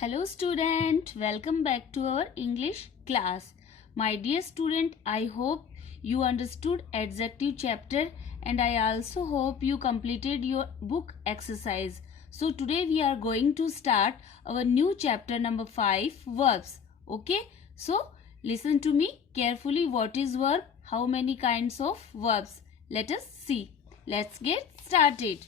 Hello student, welcome back to our English class. My dear student, I hope you understood adjective chapter and I also hope you completed your book exercise. So today we are going to start our new chapter number 5, verbs. Okay, so listen to me carefully. What is verb? How many kinds of verbs? Let us see. Let's get started.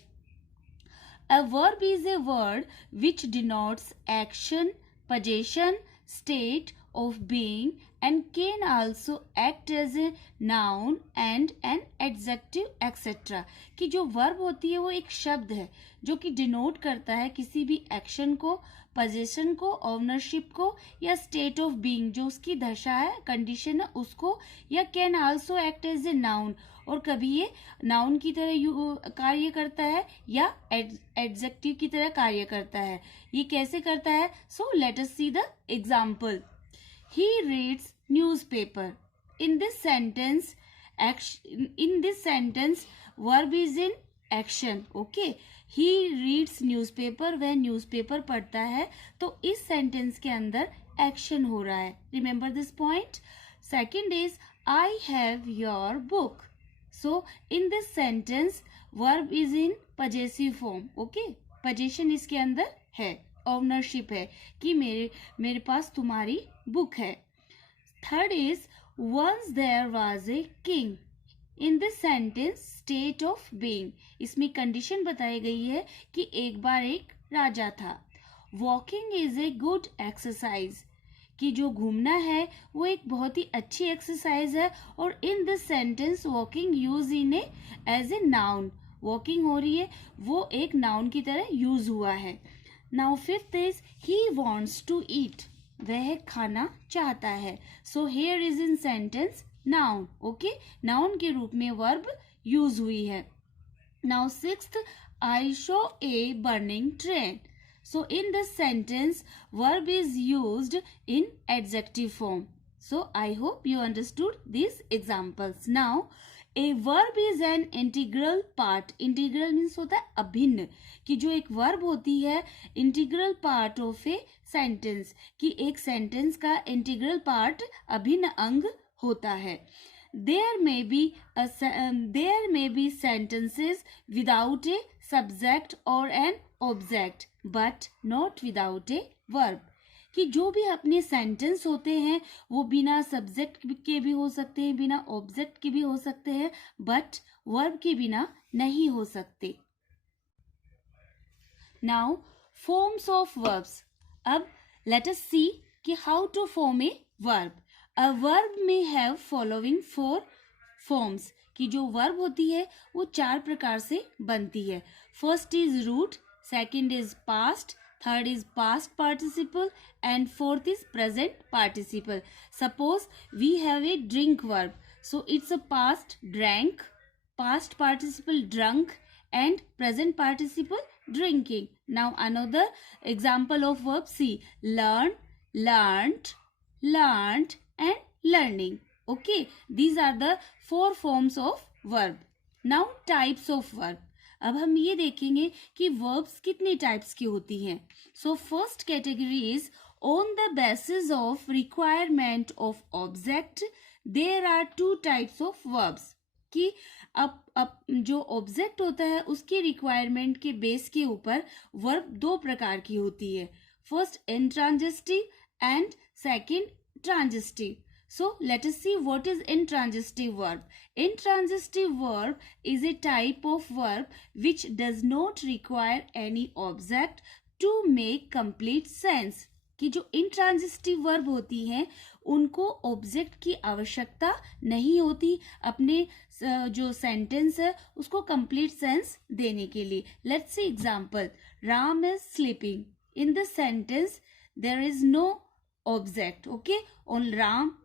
A verb is a word which denotes action, possession, state of being and can also act as a noun and an adjective etc. कि जो verb होती है वो एक शब्द है जो कि डिनोट करता है किसी भी एक्शन को, पोजीशन को, ओनरशिप को या स्टेट ऑफ बीइंग जो उसकी दशा है, कंडीशन है उसको, या can also act as a noun और कभी ये नाउन की तरह कार्य करता है या एडजेक्टिव की तरह कार्य करता है. ये कैसे करता है? So let us see the example. He reads newspaper. In this sentence, verb is in action. Okay. He reads newspaper. वह न्यूज़पेपर पढ़ता है तो इस सेंटेंस के अंदर एक्शन हो रहा है. Remember this point. Second is I have your book. So in this sentence, verb is in possessive form. Okay. possession इसके अंदर है, ओनरशिप है कि मेरे पास तुम्हारी बुक है. Third is once there was a king. In this sentence state of being, इसमें condition बताई गई है कि एक बार एक राजा था. Walking is a good exercise, कि जो घूमना है वो एक बहुत ही अच्छी एक्सरसाइज है और in this sentence walking use in as a noun. Walking हो रही है वो एक नाउन की तरह यूज हुआ है. Now fifth is he wants to eat, वह खाना चाहता है. So here is in sentence noun. Okay, noun के रूप में वर्ब यूज हुई है. Now sixth, I show a burning train. So in this sentence, verb is used in adjective form. So I hope you understood these examples. Now, a verb is an integral part. Integral means होता है अभिन्न, कि जो एक verb होती है integral part of a sentence, कि एक sentence का integral part अभिन्न अंग होता है. There may be sentences without a subject or an object, but not without a verb. कि जो भी अपने सेंटेंस होते हैं वो बिना सब्जेक्ट के भी हो सकते हैं, बिना ऑब्जेक्ट के भी हो सकते हैं, बट वर्ब के बिना नहीं हो सकते. Now forms of verbs. अब लेट अस सी कि how to form a verb. A verb में हैव फॉलोइंग 4 फॉर्म्स, कि जो वर्ब होती है वो 4 प्रकार से बनती है. First is root, second is past, third is past participle and fourth is present participle. Suppose we have a drink verb, so it's a past drank, past participle drunk and present participle drinking. Now another example of verb, see, learn, learnt, learnt and learning. Okay, these are the 4 forms of verb. Now types of verb. अब हम ये देखेंगे कि verbs कितने types की होती हैं. So first category is on the basis of requirement of object there are 2 types of verbs. कि अब जो ऑब्जेक्ट होता है उसकी रिक्वायरमेंट के बेस के ऊपर वर्ब 2 प्रकार की होती है. First intransitive and second transitive. So let us see what is intransitive verb. Intransitive verb is a type of verb which does not require any object to make complete sense. कि जो intransitive verb होती हैं उनको object की आवश्यकता नहीं होती अपने जो सेंटेंस है उसको कंप्लीट सेंस देने के लिए. Let's see example. Ram is sleeping. In this sentence there is no object. Okay, on Ram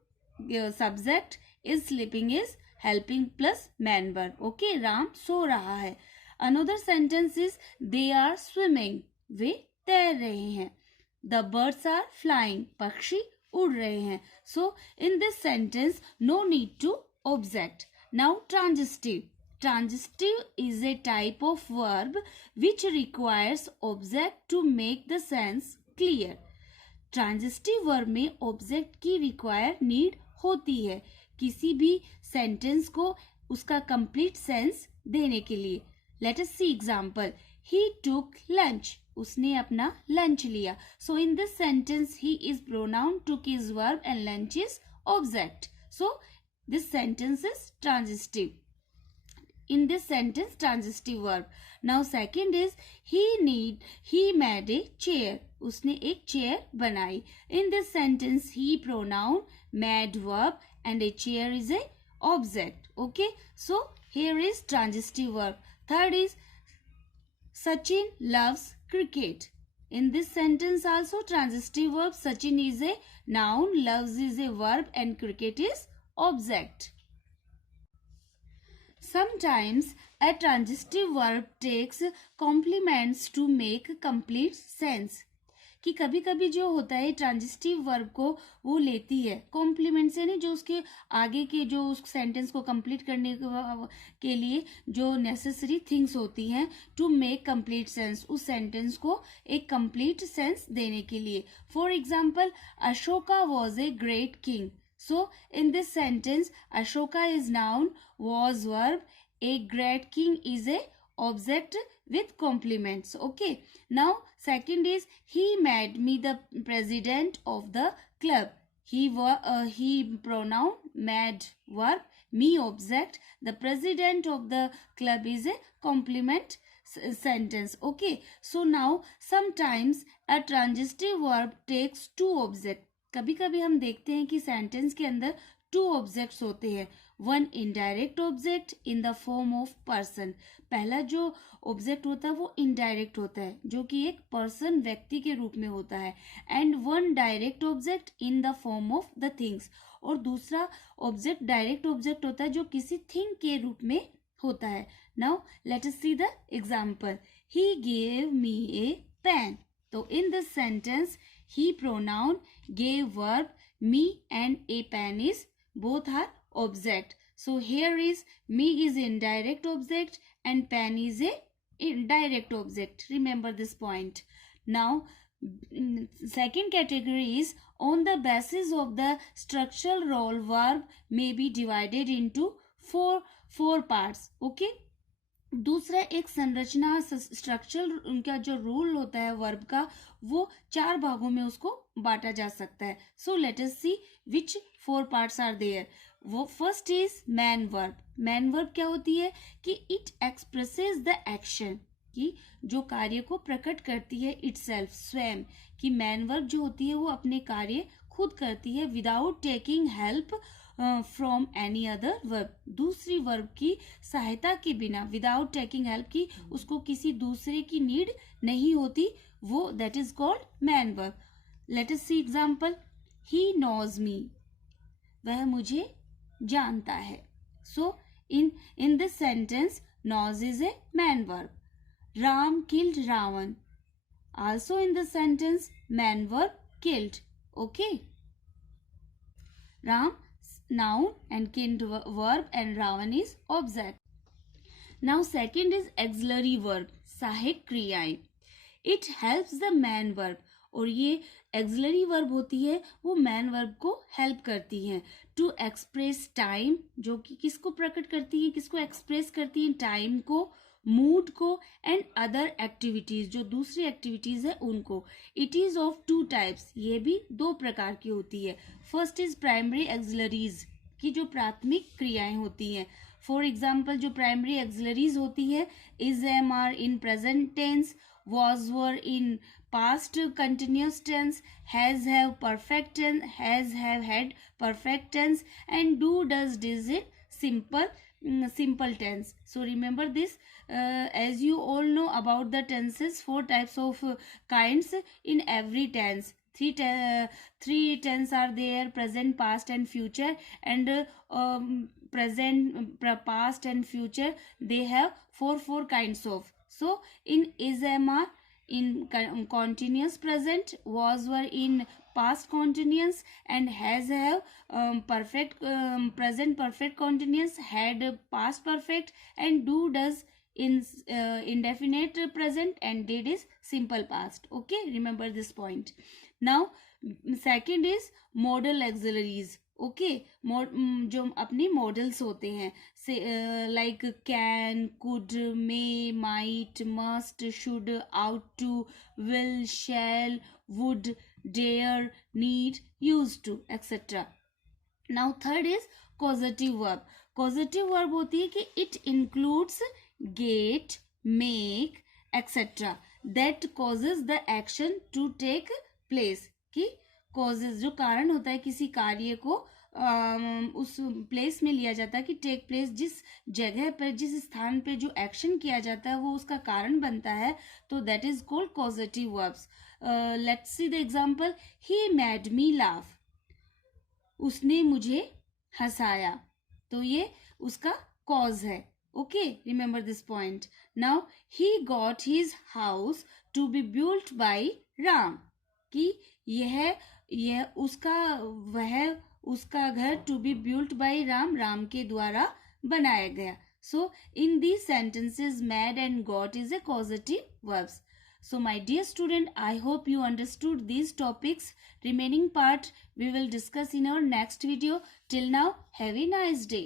subject is sleeping is helping plus main verb. Okay, Ram सो रहा है. Another sentence is they are swimming. वे तैर रहे हैं. The birds are flying. पक्षी उड़ रहे हैं. So in this sentence no need to object. Now transitive. Transitive is a type of verb which requires object to make the sense clear. Transitive verb में object की require need होती है किसी भी सेंटेंस को उसका कंप्लीट सेंस देने के लिए. Let us see example. He took lunch. उसने अपना लंच लिया. So in this sentence he is pronoun took is verb and lunch is object. So this sentence is transitive. In this sentence, transitive verb. Now second is he made a chair. उसने एक chair बनाई. In this sentence, he pronoun made verb and a chair is a object. Okay. So here is transitive verb. Third is Sachin loves cricket. In this sentence also transitive verb. Sachin is a noun, loves is a verb and cricket is object. Sometimes a transitive verb takes complements to make complete sense. कि कभी कभी जो होता है transitive verb को वो लेती है कॉम्प्लीमेंट से, नहीं जो उसके आगे के जो उस सेंटेंस को कंप्लीट करने के लिए जो नेसेसरी थिंग्स होती हैं टू मेक कंप्लीट सेंस, उस सेंटेंस को एक कंप्लीट सेंस देने के लिए. For example, Ashoka was a great king. So in this sentence, Ashoka is noun, was verb, a great king is a object with complements. Okay. Now second is he made me the president of the club. He pronoun made verb, me object. The president of the club is a complement sentence. Okay. So now sometimes a transitive verb takes two objects. कभी कभी हम देखते हैं कि sentence के अंदर two objects होते हैं. One indirect object in the form of person. पहला जो ऑब्जेक्ट होता है वो इनडायरेक्ट होता है जो कि एक पर्सन व्यक्ति के रूप में होता है. And one direct object in the form of the things. और दूसरा ऑब्जेक्ट डायरेक्ट ऑब्जेक्ट होता है जो किसी थिंग के रूप में होता है. Now let us see the example. He gave me a pen. तो in this sentence he pronoun gave verb me and a pen is both are object. So here is me is indirect object and pen is a indirect object. Remember this point. Now second category is on the basis of the structural role verb may be divided into four parts. Okay. दूसरा एक संरचना structure उनका जो rule होता है verb का वो 4 भागों में उसको बांटा जा सकता है. So let us see which 4 parts are there. वो first is main verb. Main verb क्या होती है कि इट एक्सप्रेसेस द एक्शन, कि जो कार्य को प्रकट करती है इटसेल्फ, स्वयं. कि मैन वर्ब जो होती है वो अपने कार्य खुद करती है without taking help from any other verb. दूसरी वर्ब की सहायता के बिना, विदाउट टेकिंग हेल्प, की उसको किसी दूसरे की नीड नहीं होती, वो that is called main verb. Let us see example. He knows me. वह मुझे जानता है. So in this sentence knows is a main verb. Ram killed Ravan. Also in this sentence main verb killed. Okay. Ram noun and killed verb and Ravan is object. Now second is auxiliary verb, सहायक क्रियाएं. It helps the man verb. और ये auxiliary verb होती है वो man verb को help करती हैं. To express time, जो कि किसको प्रकट करती है, किसको express करती है, टाइम को, मूड को, एंड अदर एक्टिविटीज, जो दूसरी एक्टिविटीज है उनको. It is of 2 types. ये भी 2 प्रकार की होती है. फर्स्ट इज प्राइमरी एक्सिलरीज, की जो प्राथमिक क्रियाएं होती हैं. फॉर एग्जाम्पल जो प्राइमरी एक्सिलरीज होती है is am are in present tense, was were in past continuous tense, has have perfect tense, has have had perfect tense, and do does did in simple tense. So remember this. As you all know about the tenses, 4 types of kinds in every tense. Three tense are there: present, past and future. And present, past and future, they have four kinds of. So in is am are in continuous present, was were in past continuous, and has have perfect present perfect continuous, had past perfect, and do does in indefinite present, and did is simple past. Okay, remember this point. Now second is modal auxiliaries. Okay, जो अपने modals होते हैं से like can, could, may, might, must, should, ought to, will, shall, would, dare, need, use to, etcetera. Now third is causative verb. Causative verb होती है कि it includes get, make, etcetera that causes the action to take place. कि causes जो कारण होता है किसी कार्य को उस प्लेस में लिया जाता है कि टेक प्लेस, जिस जगह पर जिस स्थान पे जो एक्शन किया जाता है वो उसका कारण बनता है, तो that is called causative verbs. Let's see the example. He made me laugh. उसने मुझे हंसाया. तो ये उसका कॉज है. Okay, remember this point. Now he got his house to be built by Ram. कि यह उसका घर to be built by Ram, Ram के द्वारा बनाया गया. So in these sentences made and got is a causative verbs. So my dear student, I hope you understood these topics. Remaining part we will discuss in our next video. Till now, have a nice day.